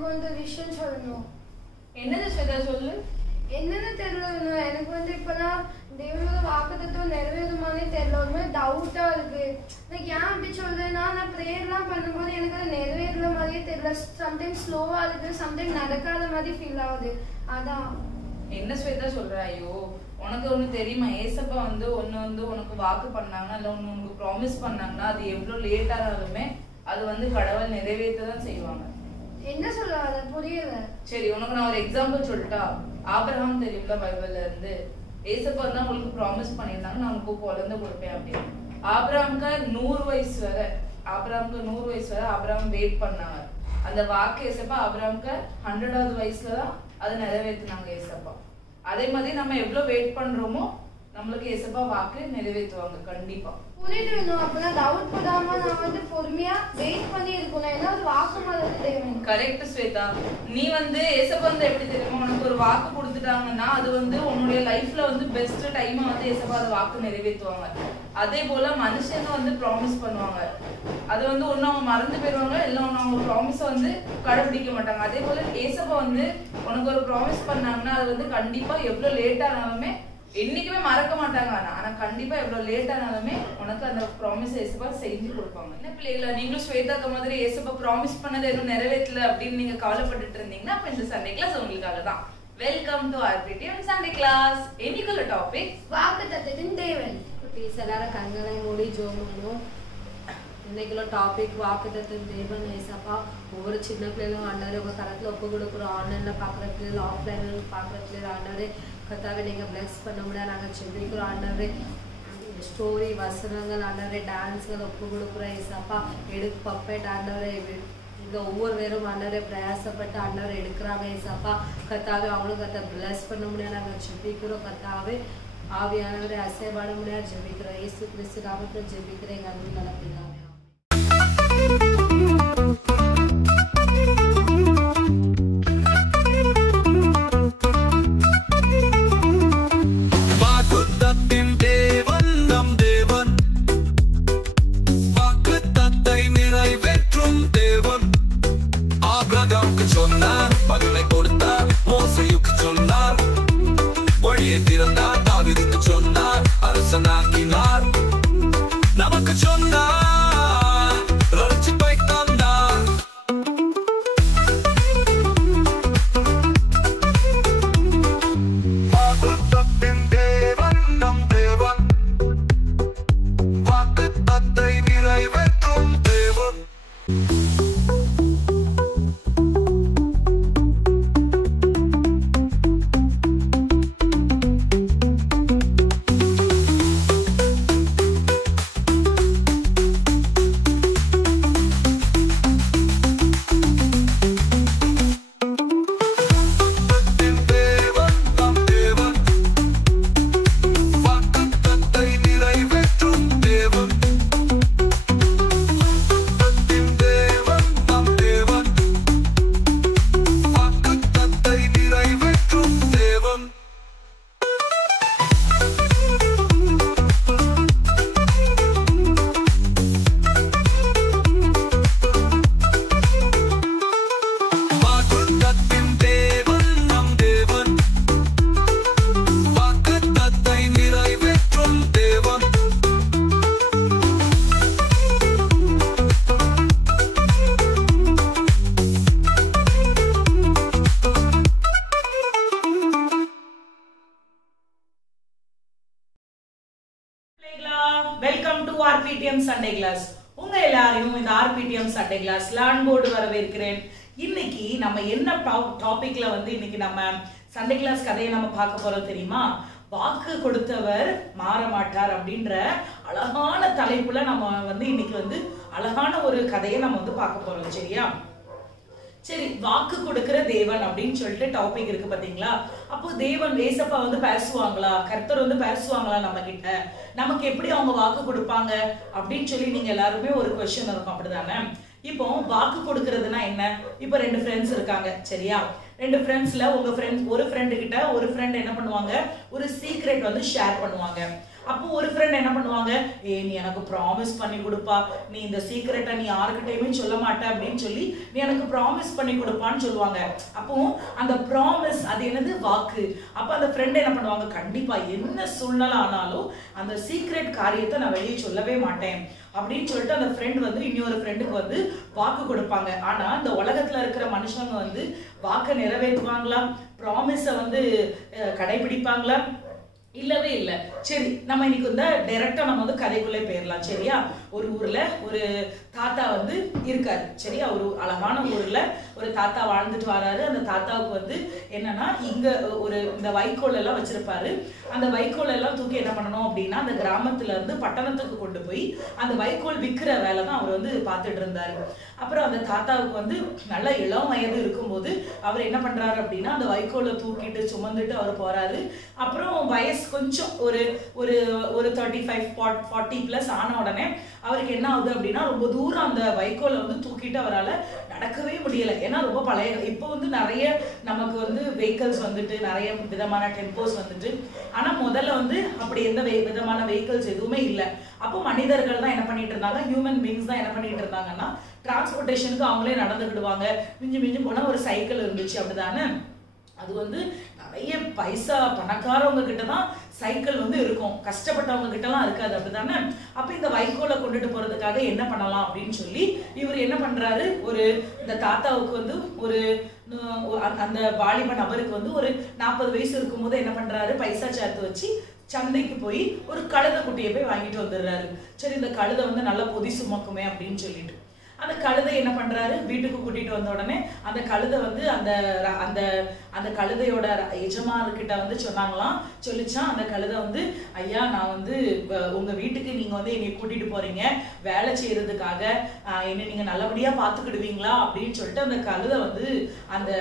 எனக்கு வந்து விஷயம் சொல்லணும். என்னது ஸ்வேதா சொல்லு. என்னன்னு தெரியல, எனக்கு வந்து இப்பதான் தேவனோட வாக்குத்தத்தம் நிறைவேறுமானே தெரியல. ஒரு மாதிரி டவுட்டா இருக்கு. எனக்கு ஏன் அப்படி சொல்றேன்னா, நான் ப்ரேயர்லாம் பண்ணும்போது எனக்கு அது நிறைவேறுற மாதிரியே தெரியல. சம்டைம்ஸ் ஸ்லோவா இருக்கு, சம்டைம்ஸ் நடக்காத மாதிரி ஃபீல் ஆகுது. அதான். என்ன ஸ்வேதா சொல்ற? ஐயோ, உனக்கு ஒண்ணு தெரியுமா? ஏசப்பா வந்து உனக்கு வாக்கு பண்ணாங்கன்னா இல்ல உனக்கு ப்ராமிஸ் பண்ணாங்கன்னா அது எவ்வளவு லேட் ஆனாலுமே அது வந்து கடவுள் நிறைவேற்றதான் செய்வாங்க. என்ன சொல்ல வர புரியல. சரி, உனக்கு நான் ஒரு எக்ஸாம்பிள் சொல்லிட்டா. ஆபிரகாம் தெரியும்ல பைபிள்ல இருந்து. ஏசப்பா தான் உங்களுக்கு ப்ராமிஸ் பண்ணியிருந்தாங்க, நான் உனக்கு குழந்தை கொடுப்பேன் அப்படின்னு. ஆபிரகாமுக்கு 100 வயசு வரை ஆபிரகாம் வெயிட் பண்ணாங்க. அந்த வாக்கு ஏசப்பா ஆபிரகாமுக்கு 100வது வயசுலதான் அதை நிறைவேற்றினாங்க ஏசப்பா. அதே மாதிரி நம்ம எவ்வளவு வெயிட் பண்றோமோ நம்மளுக்கு ஏசப்பா வாக்கு நிறைவேற்றுவாங்க கண்டிப்பா. புரியுது. அப்பதான் டவுட் போடாம நான் வந்து பொறுமையா வெயிட் பண்ணி இருக்கணும். ஏன்னா ஒரு வாக்கு மாதிரி தேவை. கரெக்ட் ஸ்வேதா. நீ வந்து ஏசப்பா வந்து எப்படி தெரியுமா, உனக்கு ஒரு வாக்கு கொடுத்துட்டாங்கன்னா அது வந்து உன்னுடைய லைஃப்ல வந்து பெஸ்ட் டைமா வந்து ஏசப்பா அது வாக்கு நிறைவேற்றுவாங்க. அதே போல மனுஷங்க வந்து ப்ராமிஸ் பண்ணுவாங்க, அது வந்து ஒண்ணு அவங்க மறந்து போயிடுவாங்க, இல்ல அவங்க ப்ராமிஸ வந்து கடைபிடிக்க மாட்டாங்க. அதே போல ஏசப்பா வந்து உனக்கு ஒரு ப்ராமிஸ் பண்ணாங்கன்னா அது வந்து கண்டிப்பா எவ்வளவு லேட் ஆனாலுமே என்னைக்குமே மறக்க மாட்டாங்க. ஆனா கண்டிப்பா எவ்வளவு லேட் ஆனாலுமே உனக்கு அந்த ப்ராமிஸ் ஏசப்பா செஞ்சு கொடுப்பாங்க. என்ன பிள்ளைகளா, நீங்களும் ஸ்வேதாக்க மாதிரி ஏசப்பா ப்ராமிஸ் பண்ணது எதுவும் நிறைவேற்றல அப்படின்னு நீங்க கவலைப்பட்டுட்டு இருந்தீங்கன்னா அப்ப இந்த சண்டே கிளாஸ் உங்களுக்காக தான். Welcome to RPTM Sunday class. இன்னைக்குள்ள டாபிக் வாக்குத்தத்தத்தின் தேவன். எல்லாரும் கண்களை மூடி ஜெபம் பண்ணுவோம். இன்னைக்குள்ள டாபிக் வாக்குத்தத்தத்தின் தேவன் ஏசப்பா. ஒவ்வொரு சின்ன பிள்ளைகளும் ஆண்டவரே உங்க கரத்துல ஒப்பு கொடுக்குறோம். ஆன்லைன்ல பாக்குற பிள்ளைகள், ஆஃப்லைன்ல பாக்குற பிள்ளைகள் ஆண்டவரே கர்த்தாவே நீங்க பிளஸ் பண்ண முடியாது நாங்க செபிக்கிறோம். ஆண்டவரே ஸ்டோரி வசனங்கள் ஆண்டவரே டான்ஸ்கள் ஒப்பு கொடுக்குறோம் ஏசப்பா. பப்பேட் ஆண்டவரே இங்க ஒவ்வொரு பேரும் ஆண்டவரே பிரயாசப்பட்டு ஆண்டவரை எடுக்கிறாங்க ஏசப்பா. கர்த்தாவே அவங்களுக்கு கர்த்தா பிளஸ் பண்ண முடியாது நாங்க செபிக்கிறோம். கர்த்தாவே ஆவியானவரை அசைபாட முடியாது ஜெபிக்கிறோம். இயேசு கிறிஸ்து நாமத்தில் ஜெபிக்கிறேன் எங்க அன்பு நல்ல பிதாவே. வாக்குத்தத்தின் தேவன் நம் தேவன், வாக்குத்தத்தை நிறைவேற்றும் தேவன். ஆபிரகாமுக்கு சொன்னார், மகனை கொடுத்தார். மோசேயுக்கு சொன்னார், வழியை திறந்தார். தாவீதுக்கு சொன்னார், அரசனாக்கினார். நமக்கு சொன்னார், ரட்சிப்பை தந்தார். வாக்குத்தத்தின் தேவன் நம் தேவன், வாக்குத்தத்தை நிறைவேற்றும் தேவன். Welcome to RPTM Sunday class. உங்க எல்லாரையும் இந்த RPTM சண்டே கிளாஸ்ல அன்போடு வரவேற்கிறேன். இன்னைக்கு நம்ம என்ன டாபிக்ல வந்து இன்னைக்கு நம்ம சண்டே கிளாஸ் கதையை நம்ம பார்க்க போறோம் தெரியுமா? வாக்கு கொடுத்தவர் மாற மாட்டார் அப்படின்ற அழகான தலைப்புல நம்ம வந்து இன்னைக்கு வந்து அழகான ஒரு கதையை நம்ம வந்து பார்க்க போறோம். சரியா? சரி, வாக்கு கொடுக்கிற தேவன் அப்படின்னு சொல்லிட்டு டாபிக் இருக்கு பாத்தீங்களா? அப்போ தேவன் ஏசப்பா வந்து பேசுவாங்களா, கர்த்தர் வந்து பேசுவாங்களா நம்ம கிட்ட, நமக்கு எப்படி அவங்க வாக்கு கொடுப்பாங்க அப்படின்னு சொல்லி நீங்க எல்லாருமே ஒரு கொஸ்டின் இருக்கும், அப்படிதானே? இப்போ வாக்கு கொடுக்கறதுனா என்ன? இப்போ 2 ஃப்ரெண்ட்ஸ் இருக்காங்க, சரியா? 2 ஃப்ரெண்ட்ஸ்ல உங்க ஃப்ரெண்ட் ஒரு ஃப்ரெண்டு கிட்ட ஒரு ஃப்ரெண்ட் என்ன பண்ணுவாங்க, ஒரு சீக்ரெட் வந்து ஷேர் பண்ணுவாங்க. அப்போ ஒரு ஃப்ரெண்ட் என்ன பண்ணுவாங்க, நீ எனக்கு ப்ராமிஸ் பண்ணி கொடுப்பா, நீ இந்த சீக்ரெட்டை நீ யாருக்கிட்டையுமே சொல்ல மாட்ட அப்படின்னு சொல்லி நீ எனக்கு ப்ராமிஸ் பண்ணி கொடுப்பான்னு சொல்லுவாங்க. அப்போ அந்த ப்ராமிஸ் அது என்னது, வாக்கு. அப்போ அந்த ஃப்ரெண்ட் என்ன பண்ணுவாங்க, கண்டிப்பா என்ன சூழ்நிலை ஆனாலும் அந்த சீக்ரெட் காரியத்தை நான் வெளியே சொல்லவே மாட்டேன் அப்படின்னு சொல்லிட்டு அந்த ஃப்ரெண்ட் வந்து இன்னொரு ஃப்ரெண்டுக்கு வந்து வாக்கு கொடுப்பாங்க. ஆனா இந்த உலகத்துல இருக்கிற மனுஷங்க வந்து வாக்கை நிறைவேற்றுவாங்களா, ப்ராமிஸை வந்து கடைபிடிப்பாங்களா? இல்லவே இல்லை. சரி, நம்ம இன்னைக்கு வந்து டைரக்டா நம்ம வந்து கதைக்குள்ளே போயிடலாம். சரியா? ஒரு ஊர்ல ஒரு தாத்தா வந்து இருக்காரு. சரியா? ஒரு அழகான ஊர்ல ஒரு தாத்தா வாழ்ந்துட்டு வராரு. அந்த தாத்தாவுக்கு வந்து என்னன்னா இங்க ஒரு இந்த வைக்கோல் எல்லாம் வச்சிருப்பாரு. அந்த வைக்கோல் எல்லாம் தூக்கி என்ன பண்ணணும் அப்படின்னா அந்த கிராமத்துல இருந்து பட்டணத்துக்கு கொண்டு போய் அந்த வைக்கோல் விற்கிற வேலை தான் அவர் வந்து பார்த்துட்டு இருந்தாரு. அப்புறம் அந்த தாத்தாவுக்கு வந்து நல்ல இளம் வயது இருக்கும்போது அவர் என்ன பண்றாரு அப்படின்னா அந்த வைக்கோலை தூக்கிட்டு சுமந்துட்டு அவர் போறாரு. அப்புறம் வயசு கொஞ்சம் ஒரு ஒரு ஒரு 35-40+ ஆன உடனே அவருக்கு என்ன ஆகுது அப்படின்னா ரொம்ப தூரம் அந்த வைக்கோலை வந்து தூக்கிட்டு அவரால் நடக்கவே முடியல. ஏன்னா ரொம்ப பழைய, இப்போ வந்து நிறைய நமக்கு வந்து வெஹிக்கிள்ஸ் வந்துட்டு நிறைய விதமான டெம்போஸ் வந்துட்டு, ஆனா முதல்ல வந்து அப்படி எந்த விதமான வெஹிக்கிள்ஸ் எதுவுமே இல்லை. அப்போ மனிதர்கள் தான் என்ன பண்ணிட்டு இருந்தாங்க, ஹியூமன் பீயிங்ஸ் தான் என்ன பண்ணிட்டு இருந்தாங்கன்னா டிரான்ஸ்போர்ட்டேஷனுக்கு அவங்களே நடந்துக்கிடுவாங்க. மிஞ்சி மிஞ்சி போனா ஒரு சைக்கிள் இருந்துச்சு, அப்படிதானே? அது வந்து நிறைய பைசா பணக்காரவங்க கிட்ட தான் சைக்கிள் வந்து இருக்கும், கஷ்டப்பட்டவங்க கிட்டலாம் இருக்காது, அப்படிதானே? அப்ப இந்த வைக்கோலை கொண்டுட்டு போறதுக்காக என்ன பண்ணலாம் அப்படின்னு சொல்லி இவர் என்ன பண்றாரு, ஒரு இந்த தாத்தாவுக்கு வந்து ஒரு அந்த வாலிப நபருக்கு வந்து ஒரு 40 வயசு இருக்கும் போது என்ன பண்றாரு, பைசா சேர்த்து வச்சு சந்தைக்கு போய் ஒரு கழுதை குட்டியை போய் வாங்கிட்டு வந்துடுறாரு. சரி, இந்த கழுதை வந்து நல்லா பொதி சுமக்குமே அப்படின்னு சொல்லிட்டு அந்த கழுதை என்ன பண்றாரு, வீட்டுக்கு கூட்டிட்டு வந்த உடனே அந்த கழுதை வந்து அந்த அந்த அந்த கழுதையோட எஜமானர்கிட்ட வந்து சொன்னாங்களாம். சொல்லிச்சான் அந்த கழுதை வந்து, ஐயா நான் வந்து உங்க வீட்டுக்கு நீங்க வந்து என்னை கூட்டிட்டு போறீங்க வேலை செய்யறதுக்காக, என்ன நீங்க நல்லபடியா பாத்துக்கிடுவீங்களா அப்படின்னு சொல்லிட்டு அந்த கழுதை வந்து அந்த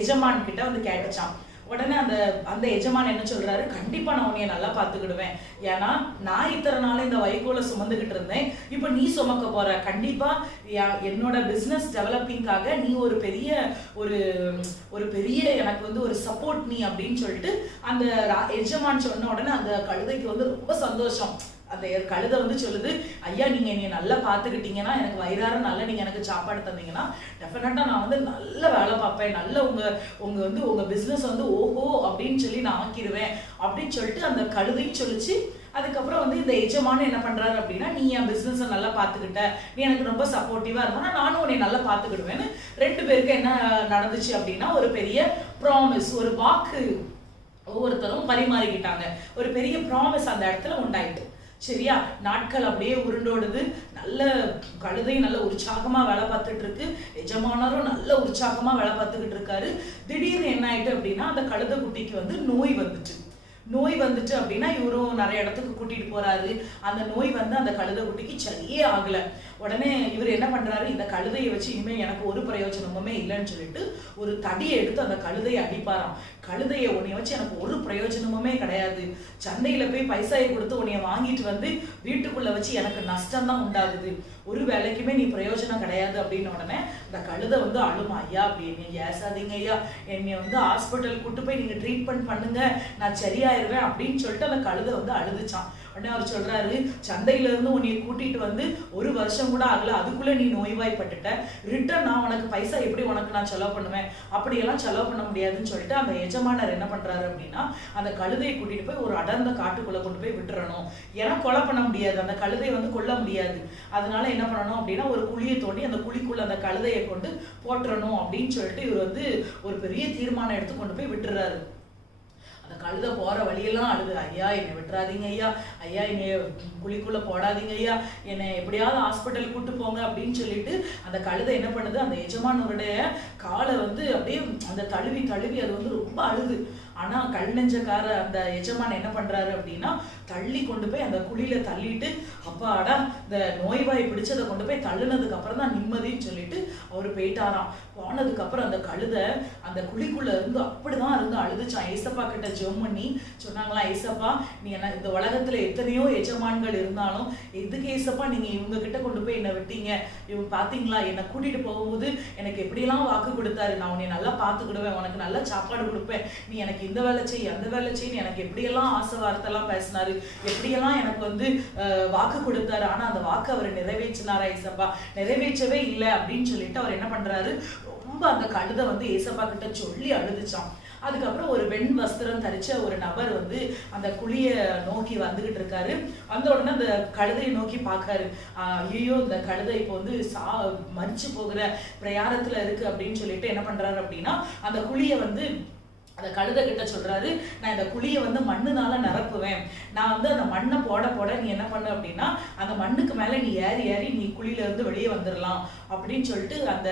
எஜமான் கிட்ட வந்து கேட்டுச்சான். உடனே அந்த எஜமான் என்ன சொல்றாரு, கண்டிப்பா நான் உன்னைய நல்லா பாத்துக்கிடுவேன், ஏன்னா நான் இத்தனை நாள் இந்த வைக்கோலை சுமந்துகிட்டு இருந்தேன், இப்ப நீ சுமக்க போற, கண்டிப்பா என்னோட பிசினஸ் டெவலப்பிங்காக நீ ஒரு பெரிய எனக்கு வந்து ஒரு சப்போர்ட் நீ அப்படின்னு சொல்லிட்டு அந்த எஜமான் சொன்ன உடனே அந்த கழுதைக்கு வந்து ரொம்ப சந்தோஷம். அந்த கழுதை வந்து சொல்லுது, ஐயா நீங்க என்னை நல்லா பாத்துக்கிட்டீங்கன்னா, எனக்கு வயிறார நல்லா நீங்க எனக்கு சாப்பாடு தந்தீங்கன்னா டெஃபினட்டா நான் வந்து நல்ல வேலை பார்ப்பேன், நல்ல உங்க பிசினஸ் வந்து ஓஹோ அப்படின்னு சொல்லி நான் ஆக்கிடுவேன் அப்படின்னு சொல்லிட்டு அந்த கழுதையும் சொல்லிச்சு. அதுக்கப்புறம் வந்து இந்த எஜமான என்ன பண்றாரு அப்படின்னா, நீ என் பிசினஸை நல்லா பாத்துக்கிட்ட, நீ எனக்கு ரொம்ப சப்போர்ட்டிவா இருந்தா நானும் உன்னை நல்லா பாத்துக்கிடுவேன்னு 2 பேருக்கு என்ன நடந்துச்சு அப்படின்னா ஒரு பெரிய ப்ராமிஸ், ஒரு வாக்கு ஒவ்வொருத்தரும் பரிமாறிக்கிட்டாங்க. ஒரு பெரிய ப்ராமிஸ் அந்த இடத்துல உண்டாயிட்டு. சரியா? நாட்கள் அப்படியே உருண்டோடுது. நல்ல கழுதையும் நல்ல உற்சாகமா வேலை பார்த்துட்டு இருக்கு, எஜமானரும் நல்ல உற்சாகமா வேலை பார்த்துக்கிட்டு இருக்காரு. திடீர்னு என்ன ஆயிட்டு அப்படின்னா அந்த கழுதை குட்டிக்கு வந்து நோய் வந்துட்டு அப்படின்னா இவரும் நிறைய இடத்துக்கு கூட்டிட்டு போறாரு. அந்த நோய் வந்து அந்த கழுதை குட்டிக்கு சரியே ஆகல. உடனே இவர் என்ன பண்றாரு, இந்த கழுதையை வச்சு இனிமே எனக்கு ஒரு பிரயோஜனமுமே இல்லைன்னு சொல்லிட்டு ஒரு தடியை எடுத்து அந்த கழுதையை அடிப்பாராம். கழுதையை உன்னைய வச்சு எனக்கு ஒரு பிரயோஜனமுமே கிடையாது, சந்தையில போய் பைசாயை கொடுத்து உன்னைய வாங்கிட்டு வந்து வீட்டுக்குள்ள வச்சு எனக்கு நஷ்டம் தான் உண்டாகுது, ஒரு வேலைக்குமே நீ பிரயோஜனம் கிடையாது அப்படின்னு உடனே இந்த கழுதை வந்து அழுமா, ஐயா அப்படி என்னை ஏசாதீங்க ஐயா, என்னை வந்து ஹாஸ்பிட்டல் கூட்டு போய் நீங்க ட்ரீட்மெண்ட் பண்ணுங்க, நான் சரியாயிருவேன் அப்படின்னு சொல்லிட்டு அந்த கழுதை வந்து அழுதுச்சான். உடனே அவர் சொல்றாரு, சந்தையில இருந்து உன்னைய கூட்டிட்டு வந்து 1 வருஷம் கூட ஆகல, அதுக்குள்ள நீ நோய்வாய்ப்பட்டுட்ட, ரிட்டர்ன் நான் உனக்கு பைசா எப்படி உனக்கு நான் செலவு பண்ணுவேன், அப்படியெல்லாம் செலவு பண்ண முடியாதுன்னு சொல்லிட்டு அந்த எஜமானர் என்ன பண்றாரு அப்படின்னா அந்த கழுதையை கூட்டிட்டு போய் ஒரு அடர்ந்த காட்டுக்குள்ள கொண்டு போய் விட்டுறணும், ஏன்னா கொலை பண்ண முடியாது, அந்த கழுதையை வந்து கொல்ல முடியாது, அதனால என்ன பண்ணணும் அப்படின்னா ஒரு குழியை தோண்டி அந்த குழிக்குள்ள அந்த கழுதையை கொண்டு போட்டுறணும் அப்படின்னு சொல்லிட்டு இவர் வந்து ஒரு பெரிய தீர்மானம் எடுத்து கொண்டு போய் விட்டுறாரு. அந்த கழுதை போற வழியெல்லாம் அழுது, ஐயா என்னை விட்டுறாதீங்க ஐயா, ஐயா என்னைய குழிக்குள்ள போடாதீங்க ஐயா, என்னை எப்படியாவது ஹாஸ்பிட்டல் கூட்டு போங்க அப்படின்னு சொல்லிட்டு அந்த கழுதை என்ன பண்ணுது, அந்த எஜமானவருடைய காலை வந்து அப்படியே அந்த தழுவி அது வந்து ரொம்ப அழுது. ஆனா கல் நெஞ்சக்கார அந்த எஜமான் என்ன பண்றாரு அப்படின்னா தள்ளி கொண்டு போய் அந்த குழியில தள்ளிட்டு, அப்பாடா இந்த நோய்வாய் பிடிச்சதை கொண்டு போய் தள்ளுனதுக்கு அப்புறம் தான் நிம்மதின்னு சொல்லிட்டு அவரு போயிட்டாராம். போனதுக்கு அப்புறம் அந்த கழுதை அந்த குழிக்குள்ள இருந்து அப்படிதான் இருந்து அழுதுச்சான். ஏசப்பா கிட்ட ஜெபம் பண்ணி சொன்னாங்களா, ஏசப்பா நீ என்ன இந்த உலகத்துல எத்தனையோ எஜமான்கள் இருந்தாலும் எதுக்கு ஏசப்பா நீங்க இவங்க கிட்ட கொண்டு போய் என்ன விட்டீங்க, இவங்க பாத்தீங்களா என்னை கூட்டிட்டு போகும்போது எனக்கு எப்படியெல்லாம் வாக்கு கொடுத்தாரு, நான் உன்னை நல்லா பாத்துக்கிடுவேன், உனக்கு நல்ல சாப்பாடு கொடுப்பேன், நீ எனக்கு இந்த வேலை செய் அந்த வேலை செய்ன்னு எனக்கு எப்படியெல்லாம் ஆசை வார்த்தைலாம் பேசினாரு, எப்படியெல்லாம் எனக்கு வந்து வாக்கு கொடுத்தாரு. ஆனா அந்த வாக்கு அவர் நிறைவேற்றினாரா ஏசப்பா? நிறைவேற்றவே இல்லை அப்படின்னு சொல்லிட்டு அவர் என்ன பண்றாரு, ரொம்ப அந்த கழுதை வந்து ஏசப்பா கிட்ட சொல்லி அழுதுச்சான். அதுக்கப்புறம் ஒரு வெண் வஸ்திரம் தரிச்ச ஒரு நபர் வந்து அந்த குழிய நோக்கி வந்துகிட்டு இருக்காரு. வந்த உடனே அந்த கழுதையை நோக்கி பார்க்காரு. ஐயோ இந்த கழுதை இப்போ வந்து மரிச்சு போகிற பிரயாணத்துல இருக்கு அப்படின்னு சொல்லிட்டு என்ன பண்றாரு அப்படின்னா அந்த குழிய வந்து அந்த கழுதை கிட்ட சொல்றாரு, நான் இந்த குழியை வந்து மண்ணுனால நிரப்புவேன், நான் வந்து அந்த மண்ணை போட போட நீ என்ன பண்ண அப்படின்னா அந்த மண்ணுக்கு மேல நீ ஏறி ஏறி நீ குழியில இருந்து வெளியே வந்துடலாம் அப்படின்னு சொல்லிட்டு அந்த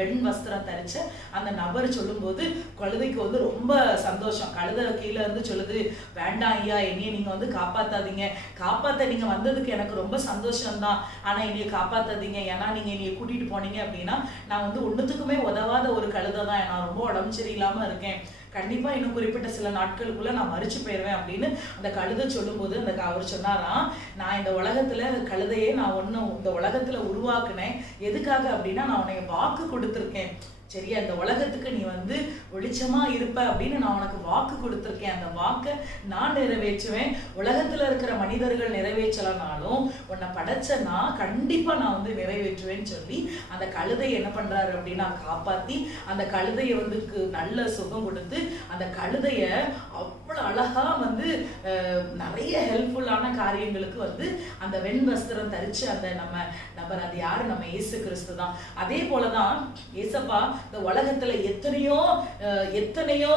வெண் வஸ்திரம் தரிச்ச அந்த நபர் சொல்லும் போது கழுதைக்கு வந்து ரொம்ப சந்தோஷம். கழுதை கீழே இருந்து சொல்லுது, வேண்டாம் ஐயா, என்னைய நீங்க வந்து காப்பாத்தாதீங்க, காப்பாத்த நீங்க வந்ததுக்கு எனக்கு ரொம்ப சந்தோஷம்தான், ஆனா என்னைய காப்பாத்தாதீங்க, ஏன்னா நீங்க என்னைய கூட்டிட்டு போனீங்க அப்படின்னா நான் வந்து ஒண்ணுத்துக்குமே உதவாத ஒரு கழுதை தான், நான் ரொம்ப உடம்பு சரியில்லாம இருக்கேன், கண்டிப்பா இன்னும் குறிப்பிட்ட சில நாட்களுக்குள்ள நான் மரிச்சு போயிருவேன் அப்படின்னு அந்த கழுதை சொல்லும் போது அந்த அவர் சொன்னாராம், நான் இந்த உலகத்துல கழுதையே நான் இந்த உலகத்துல உருவாக்குனேன், எதுக்காக அப்படின்னா நான் உனக்கு வாக்கு கொடுத்திருக்கேன், சரியா, இந்த உலகத்துக்கு நீ வந்து வெளிச்சமா இருப்ப அப்படின்னு நான் உனக்கு வாக்கு கொடுத்திருக்கேன், அந்த வாக்கை நான் நிறைவேற்றுவேன், உலகத்துல இருக்கிற மனிதர்கள் நிறைவேற்றலனாலும் உன்னை படைச்சனா கண்டிப்பா நான் வந்து நிறைவேற்றுவேன்னு சொல்லி அந்த கழுதையை என்ன பண்றாரு அப்படின்னா காப்பாத்தி அந்த கழுதையை வந்து நல்ல சுகம் கொடுத்து அந்த கழுதைய அவ்வளவு அழகா வந்து நிறைய ஹெல்ப்ஃபுல்லான காரியங்களுக்கு வந்து அந்த வெண் வஸ்திரம் தரிச்சு அந்த நபர் அது யாரு, நம்ம இயேசு கிறிஸ்து தான். அதே போலதான் ஏசப்பா இந்த உலகத்துல எத்தனையோ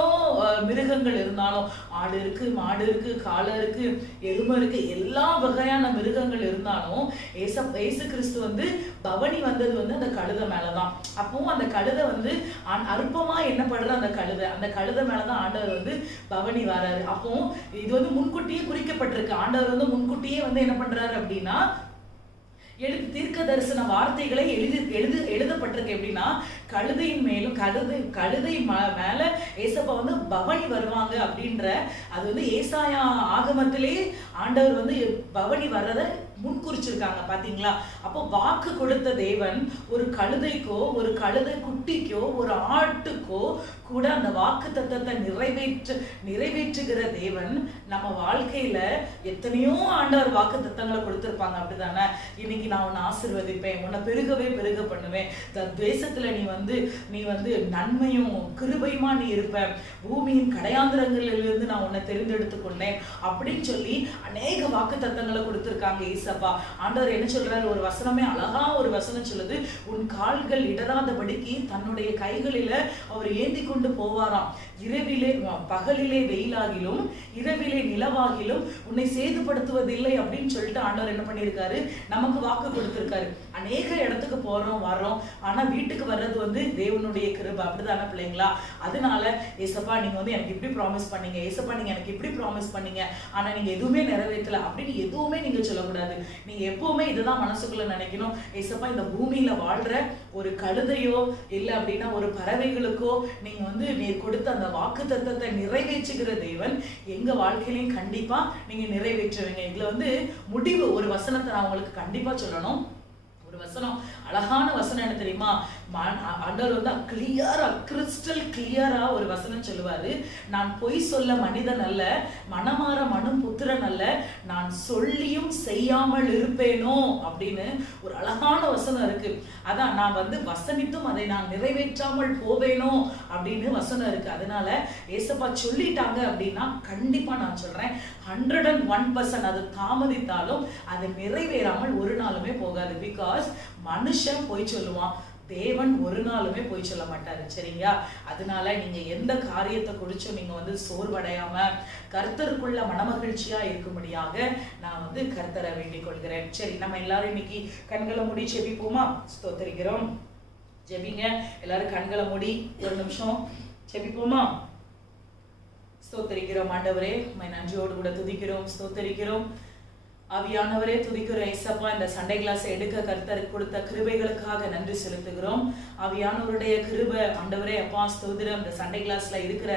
மிருகங்கள் இருந்தாலும், ஆடு இருக்கு, மாடு இருக்கு, காளை இருக்கு, எருமை இருக்கு, எல்லா வகையான மிருகங்கள் இருந்தாலும் இயேசு கிறிஸ்து வந்து பவனி வந்தது வந்து அந்த கழுதை மேலதான். அப்போ அந்த கழுதை வந்து அற்பமா எண்ணப்படுற அந்த கழுதை மேலதான் ஆண்டவர் வந்து பவனி வராரு. அப்போ இது வந்து முன்கூட்டியே குறிக்கப்பட்டிருக்கு. ஆண்டவர் வந்து முன்கூட்டியே வந்து என்ன பண்றாரு அப்படின்னா தீர்க்க தரிசன வார்த்தைகளை எழுதப்பட்டிருக்கு. எப்படின்னா கழுதையின் மேலும் கழுதை மேல ஏசப்பா வந்து பவனி வருவாங்க அப்படின்ற அது வந்து ஏசாயா ஆகமத்திலே ஆண்டவர் வந்து பவனி வர்றத முன்குறிச்சிருக்காங்க பாத்தீங்களா. அப்போ வாக்கு கொடுத்த தேவன் ஒரு கழுதைக்கோ ஒரு கழுதை குட்டிக்கோ ஒரு ஆட்டுக்கோ கூட அந்த வாக்கு தத்தத்தை நிறைவேற்றுகிற தேவன் நம்ம வாழ்க்கையில எத்தனையோ ஆண்டவர் வாக்கு தத்தங்களை கொடுத்திருப்பாங்க. அப்படிதானே, இன்னைக்கு நான் உன்னை ஆசீர்வதிப்பேன், உன்னை பெருக பண்ணுவேன், தேசத்துல நீ வந்து நன்மையும் கிருபையுமா நீ இருப்ப, பூமியின் கடையாந்திரங்களிலிருந்து நான் உன்னை தெரிந்தெடுத்து கொண்டேன் அப்படின்னு சொல்லி அநேக வாக்கு தத்தங்களை கொடுத்திருக்காங்க ஏசப்பா. ஆண்டவர் என்ன சொல்றாரு, ஒரு வசனமே அழகா ஒரு வசனம் சொல்லுது, உன் கால்கள் இடராதபடிக்கு தன்னுடைய கைகளில அவர் ஏந்தி கொண்டு போவாராம், பகலிலே வெயிலாகிலும் இரவிலே நிலவாகிலும் உன்னை சேதுபடுத்துவதில்லை அப்படின்னு சொல்லிட்டு ஆண்டவர் என்ன பண்ணியிருக்காரு, நமக்கு வாக்கு கொடுத்திருக்காரு. அநேக இடத்துக்கு போறோம் வர்றோம், ஆனா வீட்டுக்கு வர்றது வந்து தேவனுடைய கிருபை. அப்படிதானே பிள்ளைங்களா? அதனால ஏசப்பா நீங்க வந்து எனக்கு இப்படி ப்ராமிஸ் பண்ணீங்க, ஏசப்பா நீங்க எனக்கு இப்படி ப்ராமிஸ் பண்ணீங்க, ஆனா நீங்க எதுவுமே நிறைவேற்றல அப்படின்னு எதுவுமே நீங்க சொல்லக்கூடாது. நீங்க எப்பவுமே இதுதான் மனசுக்குள்ள நினைக்கணும், ஏசப்பா இந்த பூமியில வாழ்ற ஒரு கழுதையோ இல்ல அப்படின்னா ஒரு பறவைகளுக்கோ நீங்க வந்து நீர் கொடுத்த அந்த வாக்கு தத்தத்தை நிறைவேற்றுகிற தேவன் எங்க வாழ்க்கையிலையும் கண்டிப்பா நீங்க நிறைவேற்றுவீங்க. இதுல வந்து முடிவு ஒரு வசனத்தை நான் உங்களுக்கு கண்டிப்பா சொல்லணும். ஒரு வசனம், அழகான வசனம் என்ன தெரியுமா? ஆண்டவர் வந்து கிளியரா, கிறிஸ்டல் கிளியரா ஒரு வசனம் சொல்லுவாரு, நான் பொய் சொல்ல மனிதன் அல்ல, மனமாற மனும் புத்திரன் அல்ல, நான் சொல்லியும் செய்யாமல் இருப்பேனோ அப்படின்னு ஒரு அழகான வசனம் இருக்கு. அதான் நான் வந்து வசனித்தும் அதை நான் நிறைவேற்றாமல் போவேனோ அப்படின்னு வசனம் இருக்கு. அதனால ஏசப்பா சொல்லிட்டாங்க அப்படின்னா கண்டிப்பா நான் சொல்றேன் 101% அது தாமதித்தாலும் அது நிறைவேறாமல் ஒரு நாளுமே போகாது. பிகாஸ் மனுஷன் போய் சொல்லுவான், தேவன் ஒரு நாளுமே போய் சொல்ல மாட்டாரு. சரிங்களா? அதனால நீங்க எந்த காரியத்தை குறிச்சும் நீங்க வந்து சோர்வடையாம கர்த்தருக்குள்ள மனமகிழ்ச்சியா இருக்கும்படியாக நான் வந்து கர்த்தரை வேண்டிக் கொள்கிறேன். சரி, நம்ம எல்லாரும் இன்னைக்கு கண்களை மூடி ஜெபிப்போமா? ஸ்தோத்திரிக்கிறோம். ஜெபிங்க எல்லாரும், கண்களை மூடி ஒரு நிமிஷம் ஜெபிப்போமா? ஸ்தோத்திரிக்கிறோம் ஆண்டவரே, உம்மை நன்றியோடு கூட துதிக்கிறோம், ஸ்தோத்திரிக்கிறோம். ஆவியானவரே துதிக்கிறோம் ஏசப்பா, இந்த சண்டே கிளாஸ் எடுக்க கர்த்தருக்கு கொடுத்த கிருபைகளுக்காக நன்றி செலுத்துகிறோம். ஆவியானவருடைய கிருபை ஆண்டவரே அப்பா ஸ்தோத்திரம். இந்த சண்டே கிளாஸ்ல இருக்கிற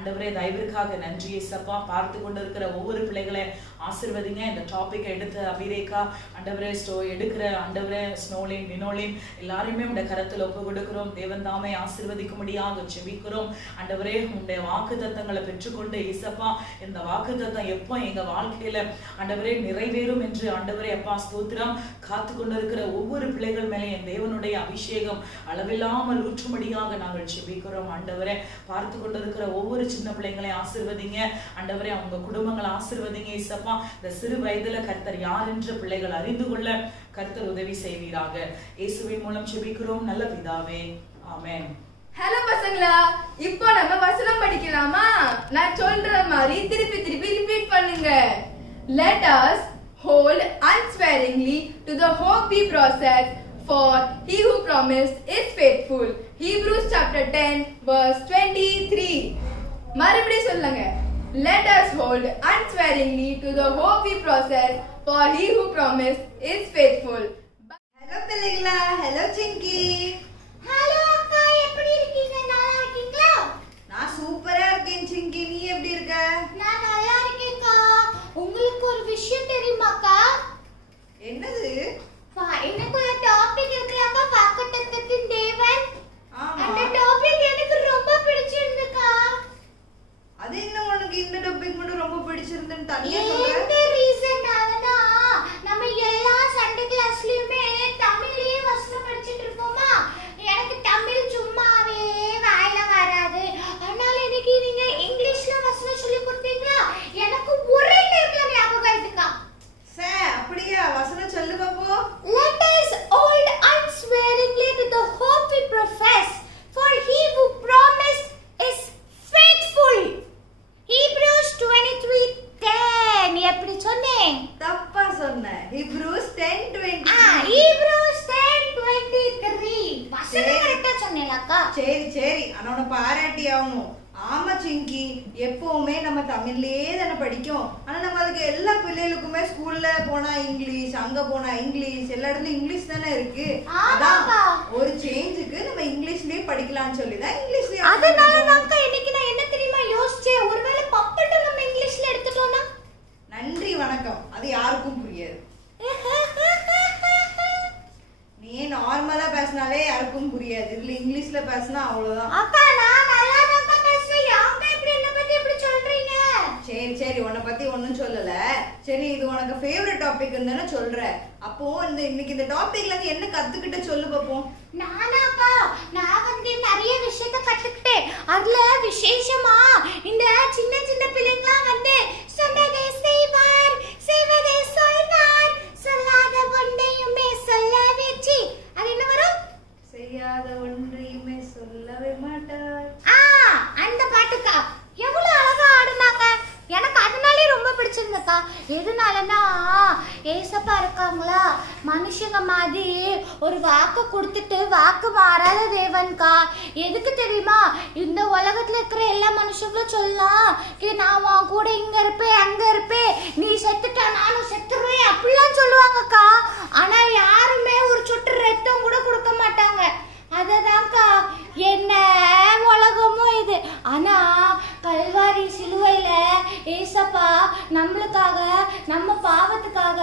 ஆண்டவரே தயவிற்காக நன்றி ஏசப்பா. பார்த்து கொண்டு இருக்கிற ஒவ்வொரு பிள்ளைகளை ஆசீர்வதிங்க. இந்த டாபிக் எடுத்த அபிரேகா ஆண்டவரே எடுக்கிற ஆண்டவரே ஸ்னோலின் வினோலின் எல்லாரையுமே உடைய கரத்தில் ஒப்பு கொடுக்கிறோம். தேவன் தாமே ஆசீர்வதிக்கும்படியாக ஜெபிக்கிறோம். ஆண்டவரே உடைய வாக்குத்தத்தங்களை பெற்றுக்கொண்டு ஏசப்பா இந்த வாக்குத்தத்தம் எப்போ எங்க வாழ்க்கையில ஆண்டவரே நிறைவேறும் என்று ஆண்டவரே அப்பா ஸ்தோத்திரம். காத்து கொண்டு இருக்கிற ஒவ்வொரு பிள்ளைகள் மேலே என் தேவனுடைய அபிஷேகம் அளவில்லாமல் ஊற்றும்படியாக நாங்கள் ஜெபிக்கிறோம். ஆண்டவரே பார்த்து கொண்டு இருக்கிற ஒவ்வொரு சின்ன பிள்ளைங்களை ஆசீர்வதிங்க. ஆண்டவரே அவங்க குடும்பங்களை ஆசீர்வதிங்க ஏசப்பா. இந்த சிறு வயதுல கர்த்தர் யார் என்று பிள்ளைகள் அறிந்து கொள்ள கர்த்தர் உதவி செய்வீராக. இயேசுவின் மூலம் ஜெபிக்கிறோம் நல்ல பிதாவே, ஆமென். ஹலோ பசங்களா, இப்போ நம்ம வசனம் படிக்கலாமா? நான் சொல்ற மாதிரி திருப்பி திருப்பி ரிப்பீட் பண்ணுங்க. Let us hold unsparingly to the hope we possess, for he who promised is faithful. Hebrews chapter 10 verse 23. மறுபடியும் சொல்லுங்க. Let us hold unsparingly to the hope we possess, for he who promised is faithful. Hello பிள்ளைங்களா, hello சிங்கி. Hello அக்கா, எப்படி இருக்கீங்க? நல்லா இருக்கீங்களா? நான் சூப்பரா இருக்கேன் சிங்கி. நீ எப்படி இருக்க? நான் நல்லா இருக்கேன்க்கா. உங்களுக்கு ஒரு விஷயம் தெரியுமாக்கா? என்னது? எனக்கு ஒரு டாபிக் இருக்குல்லக்கா, வாக்குத்தத்தத்தின் தேவன். ஆமா. அந்த டாபிக் எனக்கு ரொம்ப பிடிச்சிருந்துக்கா. அது என்ன உனக்கு இந்த டாபிக் மட்டும் ரொம்ப பிடிச்சிருந்துன்னு தனியா சொல்ற? எந்த ரீசன்னாலனா நம்ம எல்லா சண்டே கிளாஸ்லயுமே தமிழ்லயே வசனம் படிச்சிட்டு இருப்போமா. எனக்கு தமிழ் சும்மாவே வாயில வராது. அதனால இன்னைக்கு நீங்க இங்கிலீஷ்ல வசனம் சொல்லி கொடுத்தீங்களா, எனக்கு ஒரே டைம்ல ஞாபகம் ஆயிடுக்கா. சே, அப்படியா? வசனம் சொல்லு பாப்போம். Let us hold unswearingly to the hope we profess, for he who promised is faithful. Hebrews 23:10. எப்படி சொன்னேன்? தப்பா சொன்ன. Hebrews 10:20. Hebrews 10:23. வசனம் கரெக்ட்டா சொன்னேலக்கா. சரி ஆனா உன்னை பாராட்டி ஆகணும். ஆமா சிங்கி, எப்பவுமே நம்ம தமிழ்லயே தானே படிக்கும். ஆனா நம்மளுக்கு எல்லா பிள்ளைகளுக்குமே ஸ்கூல்ல போனா இங்கிலீஷ், அங்க போனா இங்கிலீஷ், எல்லா இடத்துலயும் இங்கிலீஷ் தானே இருக்கு. அதான் ஒரு சேஞ்சுக்கு நம்ம இங்கிலீஷ்லயே படிக்கலாம்னு சொல்லிதான் இங்கிலீஷ்லயே. அதனால தான் இன்னைக்கு நான் என்ன தெரியுமா யோசிச்சேன், ஒருவேளை பப்பட்டு நம்ம இங்கிலீஷ்ல எடுத்துட்டோம்னா. நன்றி வணக்கம். அது யாருக்கும் புரியாது. நீ நார்மலா பேசினாலே யாருக்கும் புரியாது. இதுல இங்கிலீஷ்ல பேசினா அவ்வளவுதான். அக்கா நான் நல்லா தான் பேசுறேன். யாங்க இப்படி என்ன பத்தி இப்படி சொல்றீங்க? சரி உன்னை பத்தி ஒன்னும் சொல்லல. சரி, இது உனக்கு ஃபேவரட் டாபிக் தானே சொல்ற. அப்போ இன்னைக்கு இந்த டாபிக்ல இருந்து என்ன கத்துக்கிட்ட சொல்லு பாப்போம். நானாக்கா நான் வந்து நிறைய விஷயத்த கத்துக்கிட்டேன். அதுல விசேஷமா இந்த சின்ன சின்ன பிள்ளைங்களா வந்து சொன்னதை செய்வார், செய்வதை சொல்வார், சொல்லாத ஒன்றையுமே சொல்ல வச்சு, அது என்ன வரும்? செய்யாத ஒன்றையுமே சொல்லவே மாட்டார். அந்த பாட்டுக்கா எவ்வளவு அழகா ஆடுனாங்க. எனக்கு அதனாலே ரொம்ப பிடிச்சிருந்தக்கா. எதனாலனா ஏசப்பா இருக்காங்களா, மனுஷங்க மாதிரி ஒரு வாக்கு கொடுத்துட்டு வாக்கு மாறாத தேவன்கா. எதுக்கு தெரியுமா? இந்த உலகத்துல இருக்கிற எல்லா மனுஷங்களும் சொல்லலாம், நான் உன் கூட இங்க இருப்பேன் அங்க இருப்பேன், நீ செத்துட்டா நானும் செத்துருவேன் அப்படிலாம் சொல்லுவாங்கக்கா. ஆனா யாருமே ஒரு சொட்டு ரத்தம் கூட கொடுக்க மாட்டாங்க. அததான்க்கா என்ன உலகமோ இது. ஆனா கல்வாரி சிலுவையில ஏசப்பா நம்மளுக்காக, நம்ம பாவத்துக்காக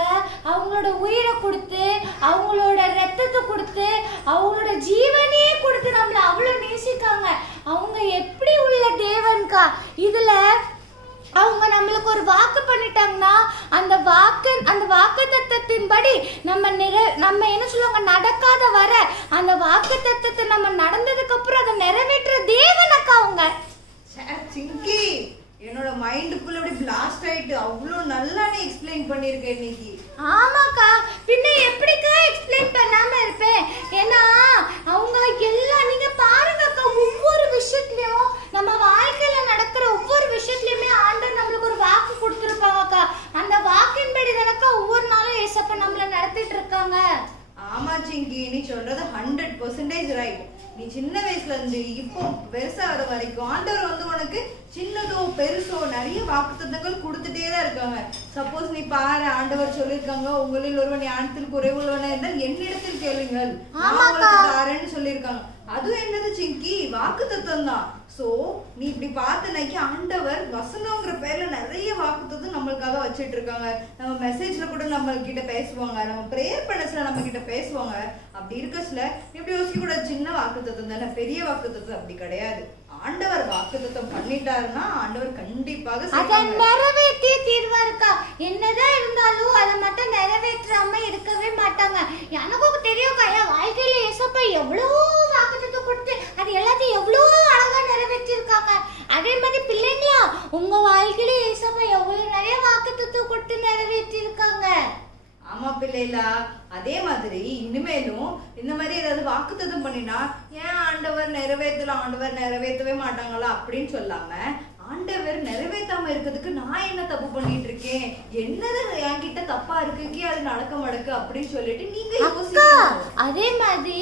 அவங்களோட உயிரை கொடுத்து, அவங்களோட ரத்தத்தை கொடுத்து, அவங்களோட ஜீவனையே கொடுத்து நம்மள அவ்வளவு நேசிக்காங்க. அவங்க எப்படி உள்ள தேவன்கா. இதுல அவங்க நம்மளுக்கு ஒரு வாக்கு பண்ணிட்டாங்கன்னா அந்த வாக்கு தத்தத்தின்படி நம்ம என்ன சொல்லுவாங்க, நடக்காத வர அந்த வாக்கு தத்தத்தை நம்ம நடந்ததுக்கு அப்புறம் அதை நிறைவேற்ற தேவனக்கா அவங்க. சிங்கி, என்னோட மைண்டுக்குள்ள அப்படி பிளாஸ்ட் ஆயிட்டு அவ்வளோ நல்லா நீ எக்ஸ்பிளைன் பண்ணிருக்க இன்னைக்கு. ஆமாக்கா, பின்ன எப்படிக்கா எக்ஸ்பிளைன் பண்ணாம இருப்பேன்? ஏன்னா அவங்க எல்லாம் நீங்க பாருங்கக்கா, ஒவ்வொரு விஷயத்துலயும் நம்ம வாழ்க்கையில நடக்கிற ஒவ்வொரு விஷயத்துலயுமே ஆண்டவர் நம்மளுக்கு ஒரு வாக்கு கொடுத்துருப்பாங்கக்கா. அந்த வாக்கின்படி தானக்கா ஒவ்வொரு நாளும் ஏசப்பா நம்மள நடத்திட்டு இருக்காங்க. ஆமா சிங்கி, நீ சொல்றது 100% ரைட். நீ சின்ன வயசுல இருந்து இப்போ பெருசாகிற வரைக்கும் ஆண்டவர் வந்து உனக்கு சின்னதோ பெருசோ நிறைய வாக்குத்தத்தங்கள் கொடுத்துட்டே தான் இருக்காங்க. சப்போஸ் நீ பாரு, ஆண்டவர் சொல்லியிருக்காங்க, உங்களில் ஒருவன் ஞானத்தில் குறைவுள்ளவனா இருந்தால் என்னிடத்தில் கேளுங்கள், நான் உங்களுக்கு தாரேன்னு சொல்லியிருக்காங்க. அதுவும் என்னது சிங்கி, வாக்குத்தத்தம் தான். சோ நீ இப்படி பார்த்தனைக்கு ஆண்டவர் வசனங்கிற பேர்ல நிறைய வாக்குத்தத்தம் நம்மளுக்காக வச்சிட்டு இருக்காங்க. நம்ம மெசேஜ்ல கூட நம்ம கிட்ட பேசுவாங்க, நம்ம பிரேயர் பண்ணஸ்ல நம்ம கிட்ட பேசுவாங்க. அப்படி இருக்கச்சுல இப்படி யோசிக்க கூட சின்ன வாக்குத்தத்தம் தானே, பெரிய வாக்குத்தத்தம் அப்படி கிடையாது. ஆண்டவர் வாக்குத்தத்தம் பண்ணிட்டாருன்னா ஆண்டவர் கண்டிப்பாக அதை நிறைவேற்றிய தீர்வா இருக்கா. என்னதான் இருந்தாலும் அதை மட்டும் நிறைவேற்றாம இருக்கவே மாட்டாங்க. எனக்கும் தெரியும் என் வாழ்க்கையில ஏசப்பா எவ்வளோ வாக்குத்தத்தம் கொடுத்து அது எல்லாத்தையும் எவ்வளோ அழகா நிறைவேற்றிருக்காங்க. அதே மாதிரி பிள்ளைங்களா உங்க வாழ்க்கையில ஏசப்பா எவ்வளவு நிறைய வாக்குத்தத்தம் கொடுத்து நிறைவேற்றி இருக்காங்க. ஆமா பிள்ளைகளா, அதே மாதிரி இனிமேலும் இந்த மாதிரி ஏதாவது வாக்குத்தத்தம் பண்ணினா ஏன் ஆண்டவர் நிறைவேற்றவே மாட்டாங்களா அப்படின்னு சொல்லாம ஆண்டவர் நிறைவேற்றாம இருக்கிறதுக்கு நான் என்ன தப்பு பண்ணிட்டு இருக்கேன், என்னது என்கிட்ட தப்பா இருக்கு, அது நடக்க மடக்கு அப்படின்னு சொல்லிட்டு நீங்க யோசிக்கணும். அதே மாதிரி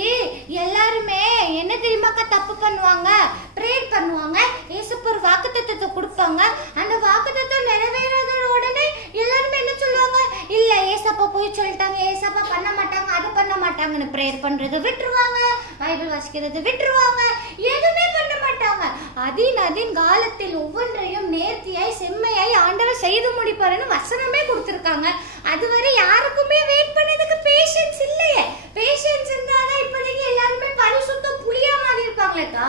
எல்லாருமே என்ன தெரியுமாக்கா தப்பு பண்ணுவாங்க, பிரேயர் பண்ணுவாங்க, ஏசப்பா ஒரு வாக்குத்தத்தத்தை கொடுப்பாங்க. அந்த வாக்குத்தத்தம் நிறைவேறாத உடனே எல்லாருமே என்ன சொல்லுவாங்க, இல்ல ஏசப்பா போய் சொல்லிட்டாங்க, ஏசப்பா பண்ண மாட்டாங்க, அது பண்ண மாட்டாங்கன்னு பிரேயர் பண்றதை விட்டுருவாங்க, பைபிள் வாசிக்கிறதை விட்டுருவாங்க, எதுவுமே பண்ண மாட்டாங்க. அதின் காலத்தில் ஒவ்வொன்றையும் நேர்த்தியாய் செம்மையாய் ஆண்டவர் செய்து முடிப்பாருன்னு வசனமே கொடுத்திருக்காங்க. அதுவரை யாருக்குமே வெயிட் பண்ணதுக்கு பேஷன்ஸ் இல்லையே. பேஷன்ஸ் இருந்தாதான் இப்போதைக்கு எல்லாருமே பரிசுத்த புளியா மாதிரி இருப்பாங்களேக்கா.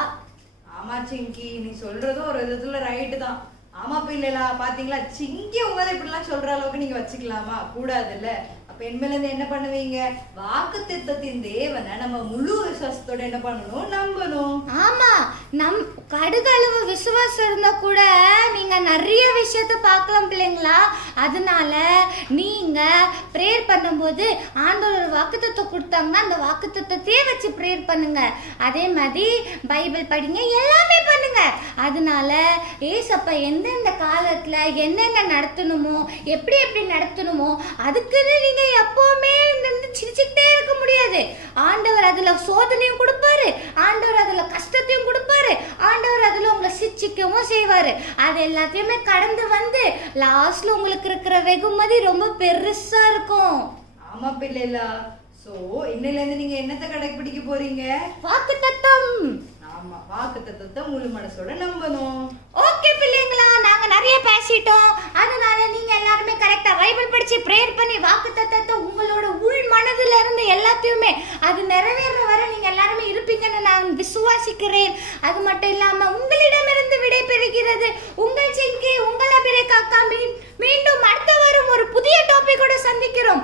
ஆமா சிங்கி, நீ சொல்றதும் ஒரு விதத்துல ரைட்டு தான். ஆமா பிள்ளைகளா, பாத்தீங்களா சிங்கி உங்களை இப்படி எல்லாம் சொல்ற அளவுக்கு நீங்க வச்சுக்கலாமா? கூடாதுல்ல. அப்ப இனிமேல என்ன பண்ணுவீங்க, வாக்குத்தத்தத்தின் தேவனை நம்ம முழு விசுவாசத்தோட என்ன பண்ணணும், நம்பணும். ஆமா, நம் கடுகளவு விசுவாசம் இருந்தா கூட நீங்க நிறைய விஷயத்த பார்க்கலாம் பிள்ளைங்களா. அதனால நீங்க பிரேயர் பண்ணும்போது ஆண்டவர் வாக்குத்தத்தம் கொடுத்தாங்கன்னா அந்த வாக்குத்தத்தத்தையே வச்சு பிரேயர் பண்ணுங்க. அதே மாதிரி பைபிள் படிங்க, எல்லாமே பண்ணுங்க. அதனால ஏசப்பா எந்தெந்த காலத்துல என்னென்ன நடத்தணுமோ எப்படி எப்படி நடத்தணுமோ அதுக்குன்னு நீங்க எப்பவுமே சிரிச்சுக்கிட்டே இருக்க முடியாது. ஆண்டவர் அதுல சோதனையும் கொடுப்பாரு, ஆண்டவர் அதுல கஷ்டத்தையும் கொடுப்பாரு, ஆண்டவர் அதுல உங்களை சிரிச்சிக்கவும் செய்வாரு. அது எல்லாத்தையுமே கடந்து வந்து லாஸ்ட்ல உங்களுக்கு இருக்கிற வெகுமதி ரொம்ப பெருசா இருக்கும். ஆமா பிள்ளைகளா, சோ இன்னையில இருந்து நீங்க என்னத்தை கடைபிடிக்க போறீங்க, வாக்குத்தத்தம். ஆமா, வாக்குத்தத்தத்தை முழு மனசோட நம்பணும். ஓகே பிள்ளைங்களா, நாங்க நிறைய பேசிட்டோம். அதனால நீங்க எல்லாருமே கரெக்டா பைபிள் படிச்சு பிரேயர் பண்ணி வாக்குத்தத்தத்தை உங்களோட உள் மனதுல இருந்து எல்லாத்தையுமே அது நிறைவேற வரை நீங்க எல்லாருமே இருப்பீங்கன்னு நான் விசுவாசிக்கிறேன். அது மட்டும் இல்லாம உங்களிடமிருந்து விடை பெறுகிறது உங்கள் சிங்கி, உங்கள் அபிரேகா. மீண்டும் அடுத்த வாரம் ஒரு புதிய டாபிக்கோட சந்திக்கிறோம்.